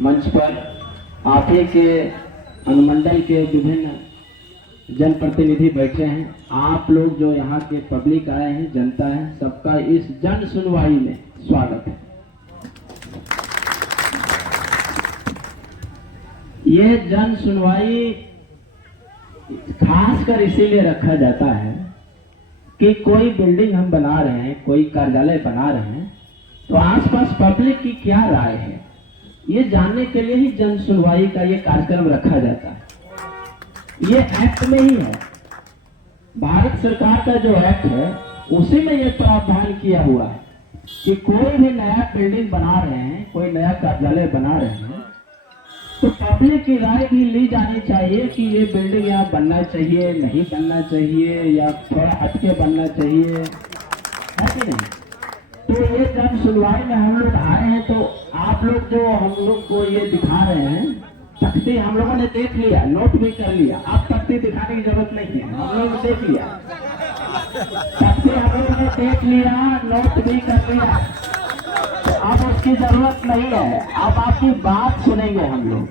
मंच पर आप ही के अनुमंडल के विभिन्न जनप्रतिनिधि बैठे हैं। आप लोग जो यहाँ के पब्लिक आए हैं, जनता है, सबका इस जन सुनवाई में स्वागत है। ये जन सुनवाई खासकर इसीलिए रखा जाता है कि कोई बिल्डिंग हम बना रहे हैं, कोई कार्यालय बना रहे हैं, तो आसपास पब्लिक की क्या राय है ये जानने के लिए ही जन सुनवाई का ये कार्यक्रम रखा जाता है। ये एक्ट में ही है, भारत सरकार का जो एक्ट है उसी में ये प्रावधान किया हुआ है कि कोई भी नया बिल्डिंग बना रहे हैं, कोई नया कार्यालय बना रहे हैं, तो पब्लिक की राय भी ली जानी चाहिए कि ये बिल्डिंग यहाँ बनना चाहिए, नहीं बनना चाहिए, या थोड़ा हटके बनना चाहिए, है कि नहीं। तो ये जब सुनवाई में हम लोग आए हैं तो आप लोग जो हम लोग को ये दिखा रहे हैं, तख्ती हम लोगों ने देख लिया, नोट भी कर लिया। अब तख्ती दिखाने की जरूरत नहीं है, हम लोग ने देख लिया, तख्ती हम लोगों ने देख लिया, नोट भी कर लिया, तो अब उसकी जरूरत नहीं है। अब आपकी बात सुनेंगे हम लोग।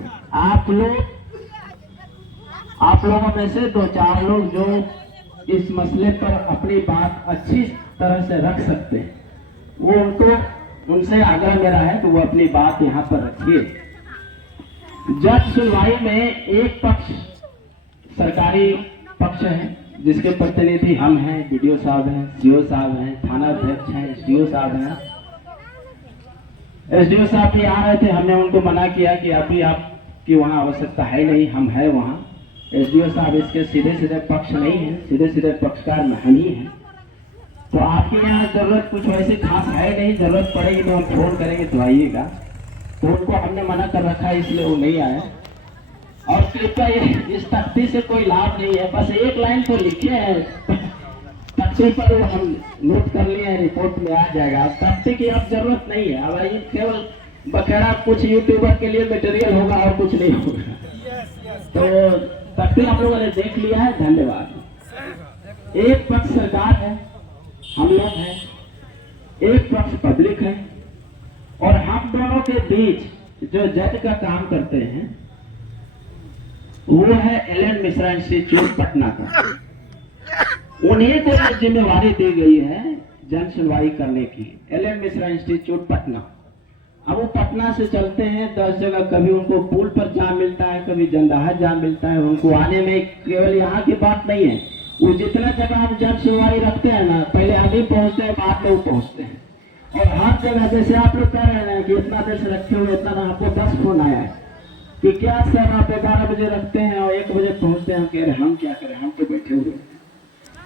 आप लोगों में से 2-4 लोग जो इस मसले पर अपनी बात अच्छी तरह से रख सकते हैं, वो उनसे आग्रह मेरा है कि वो अपनी बात यहाँ पर रखिए। जज सुनवाई में एक पक्ष सरकारी पक्ष है, जिसके प्रतिनिधि हम हैं, बीडीओ साहब हैं, सीओ साहब हैं, थाना अध्यक्ष हैं, एसडीओ साहब हैं। एसडीओ साहब भी आ रहे थे, हमने उनको मना किया कि अभी आपकी वहाँ आवश्यकता है नहीं, हम हैं वहाँ। एसडीओ साहब इसके सीधे सीधे पक्ष नहीं है, सीधे सीधे पक्षकार हम ही हैं। तो आपके यहाँ जरूरत कुछ वैसे खास है नहीं, जरूरत पड़ेगी तो हम फोन करेंगे तो आइएगा। तो उनको हमने मना कर रखा है, इसलिए वो नहीं आए। और कृपया इस तख्ती से कोई लाभ नहीं है, बस एक लाइन तो लिखे हैं तख्ती पर, वो हम नोट कर लिए हैं, रिपोर्ट में आ जाएगा। तख्ती की अब जरूरत नहीं है। अब ये केवल बखेड़ा कुछ यूट्यूबर के लिए मटेरियल होगा और कुछ नहीं होगा। तो तख्ती हम लोगों ने देख लिया है, धन्यवाद। एक पक्ष सरकार है, हम लोग हैं, एक पक्ष पब्लिक है, और हम दोनों के बीच जो जज का काम करते हैं वो है एल.एन. मिश्रा इंस्टीट्यूट पटना का। उन्हीं को जिम्मेवारी दी गई है जन सुनवाई करने की, एल.एन. मिश्रा इंस्टीट्यूट पटना। अब वो पटना से चलते हैं 10 जगह, कभी उनको पुल पर जाम मिलता है, कभी जंदाहा जाम मिलता है। उनको आने में केवल यहाँ की बात नहीं है, वो जितना जगह हम जन सुनवाई रखते हैं ना, पहले हम ही पहुंचते हैं, बाद में वो पहुंचते हैं। और हर जगह जैसे आप लोग कह रहे हैं कि इतना देर से रखे हुए, इतना ना, आपको 10 फोन आया है कि क्या सर आप 11 बजे रखते हैं और 1 बजे पहुंचते हैं। हम कह रहे हम क्या करें, हम तो बैठे हुए।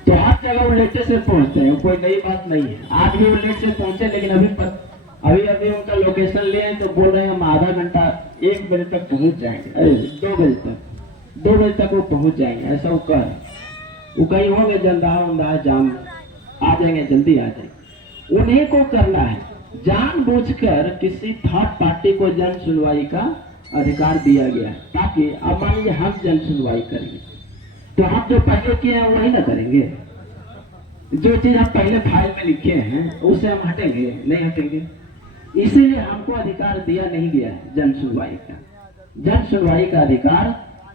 तो हर जगह वो लेटे से पहुंचते हैं, कोई नई बात नहीं है। आज भी वो लेट से पहुंचे, लेकिन अभी उनका लोकेशन लिए तो बोल रहे हैं हम आधा घंटा 1 बजे तक पहुंच जाएंगे, 2 बजे तक वो पहुंच जाएंगे, ऐसा वो कह। वो कहीं होंगे जंदाहा जाम, आ जाएंगे, जल्दी आ जाएंगे। उन्हीं को करना है, जानबूझकर किसी थर्ड पार्टी को जन सुनवाई का अधिकार दिया गया है, ताकि अब मान लीजिए हम जन सुनवाई करेंगे तो हम जो पहले किए हैं वही ना करेंगे। जो चीज हम पहले फाइल में लिखे हैं उससे हम हटेंगे नहीं हटेंगे। इसीलिए हमको अधिकार दिया नहीं गया है जन सुनवाई का। जन सुनवाई का अधिकार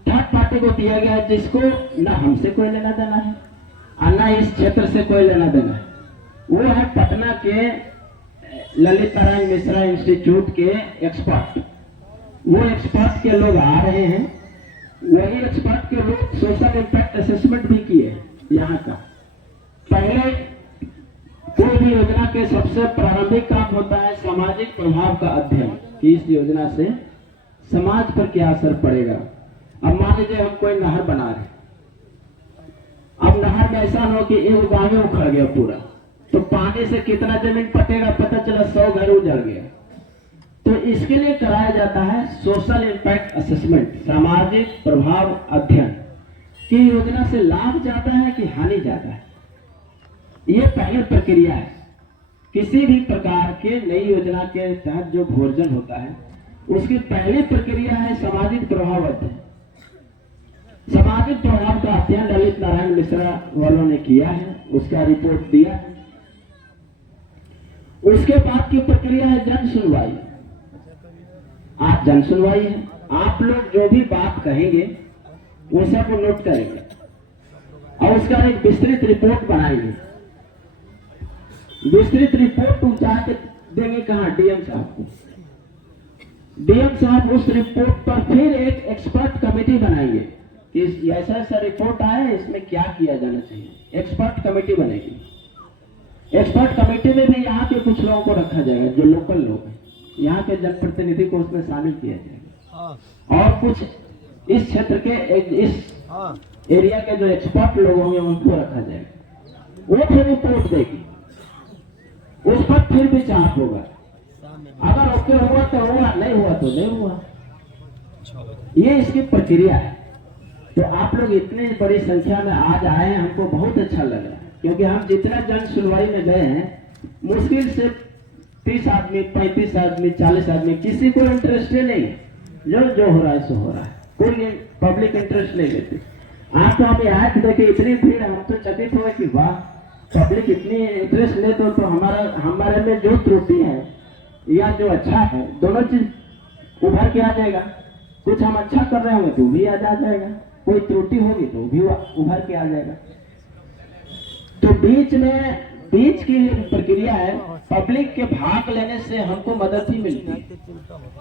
थर्ड पार्टी को दिया गया है, जिसको ना हमसे कोई लेना देना है और ना इस क्षेत्र से कोई लेना देना है। वो है पटना के ललित नारायण मिश्रा इंस्टीट्यूट के एक्सपर्ट। वो एक्सपर्ट के लोग आ रहे हैं, वही एक्सपर्ट के लोग सोशल इम्पैक्ट असेसमेंट भी किए यहाँ का। पहले कोई भी योजना के सबसे प्रारंभिक काम होता है सामाजिक प्रभाव का अध्ययन, कि इस योजना से समाज पर क्या असर पड़ेगा। अब मान लीजिए हम कोई नहर बना रहे, अब नहर में ऐसा हो कि एक गांव में उखड़ गया पूरा, तो पानी से कितना जमीन पटेगा, पता चला 100 घर उजड़ गया। तो इसके लिए कराया जाता है सोशल इम्पैक्ट असेसमेंट, सामाजिक प्रभाव अध्ययन, कि योजना से लाभ ज्यादा है कि हानि ज्यादा है। ये पहली प्रक्रिया है। किसी भी प्रकार के नई योजना के तहत जो घोषण होता है उसकी पहली प्रक्रिया है सामाजिक प्रभाव अध्ययन। सामाजिक प्रभाव का अध्ययन ललित नारायण मिश्रा वालों ने किया है, उसका रिपोर्ट दिया है। उसके बाद की प्रक्रिया है जन सुनवाई। आज जन सुनवाई है, आप लोग जो भी बात कहेंगे वो सब वो नोट करेंगे और उसका एक विस्तृत रिपोर्ट बनाएंगे। विस्तृत रिपोर्ट जाके देंगे कहाँ? डीएम साहब को। डीएम साहब उस रिपोर्ट पर फिर एक एक्सपर्ट कमेटी बनाएंगे कि ऐसा ऐसा रिपोर्ट आया है, इसमें क्या किया जाना चाहिए। एक्सपर्ट कमेटी बनेगी। एक्सपर्ट कमेटी में भी यहाँ के कुछ लोगों को रखा जाएगा जो लोकल लोग हैं, यहाँ के जनप्रतिनिधि को उसमें शामिल किया जाएगा और कुछ इस क्षेत्र के इस एरिया के जो एक्सपर्ट लोग होंगे उनको रखा जाएगा। वो फिर रिपोर्ट देगी, उस पर फिर विचार होगा। अगर ओके हुआ तो हुआ, नहीं हुआ तो नहीं हुआ। ये इसकी प्रक्रिया है। तो आप लोग इतनी बड़ी संख्या में आज आए हैं, हमको बहुत अच्छा लगा, क्योंकि हम जितना जन सुनवाई में गए हैं मुश्किल से 30 आदमी, 35 आदमी, 40 आदमी, किसी को इंटरेस्ट नहीं है। जो हो रहा है सो हो रहा है, कोई पब्लिक इंटरेस्ट नहीं लेती। आज तो हम आए थे, देखिए इतनी भीड़, हम तो चकित हुए कि वाह, पब्लिक इतनी इंटरेस्ट ले तो हमारे में जो त्रुटि है या जो अच्छा है, दोनों चीज उभर के आ जाएगा। कुछ हम अच्छा कर रहे होंगे तो भी आ जाएगा, कोई त्रुटि होगी तो भी उभर के आ जाएगा। तो बीच की प्रक्रिया है। पब्लिक के भाग लेने से हमको मदद ही मिलती है,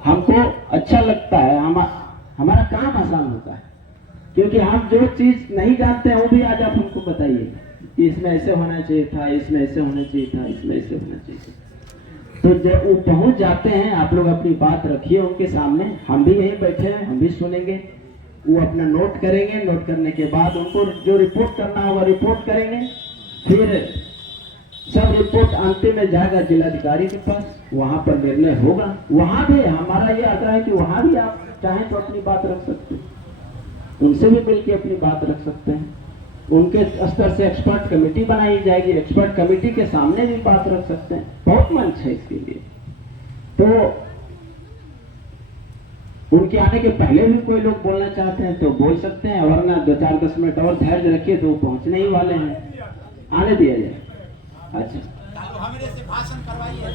हमको अच्छा लगता है, हमारा काम आसान होता है। क्योंकि हम जो चीज नहीं जानते हैं वो भी आज आप हमको बताइए कि इसमें ऐसे होना चाहिए था, इसमें ऐसे होना चाहिए था, इसमें ऐसे होना चाहिए। तो जब वो पहुंच जाते हैं, आप लोग अपनी बात रखिए उनके सामने, हम भी यहीं बैठे हैं, हम भी सुनेंगे। वो अपना नोट करेंगे, नोट करने के बाद उनको जो रिपोर्ट करना होगा रिपोर्ट करेंगे। फिर सब रिपोर्ट अंतिम में जाएगा जिलाधिकारी के पास, वहां पर निर्णय होगा। वहां भी हमारा ये आग्रह है कि वहां भी आप चाहें तो अपनी बात रख सकते हैं, उनसे भी मिलकर अपनी बात रख सकते हैं। उनके स्तर से एक्सपर्ट कमेटी बनाई जाएगी, एक्सपर्ट कमेटी के सामने भी बात रख सकते हैं। बहुत मंच है इसके लिए। तो उनके आने के पहले भी कोई लोग बोलना चाहते हैं तो बोल सकते हैं, वरना 2-4-10 मिनट और धैर्य रखिए तो वो पहुंचने ही वाले हैं। आने दिया जाए। अच्छा, भाषण करवाइए।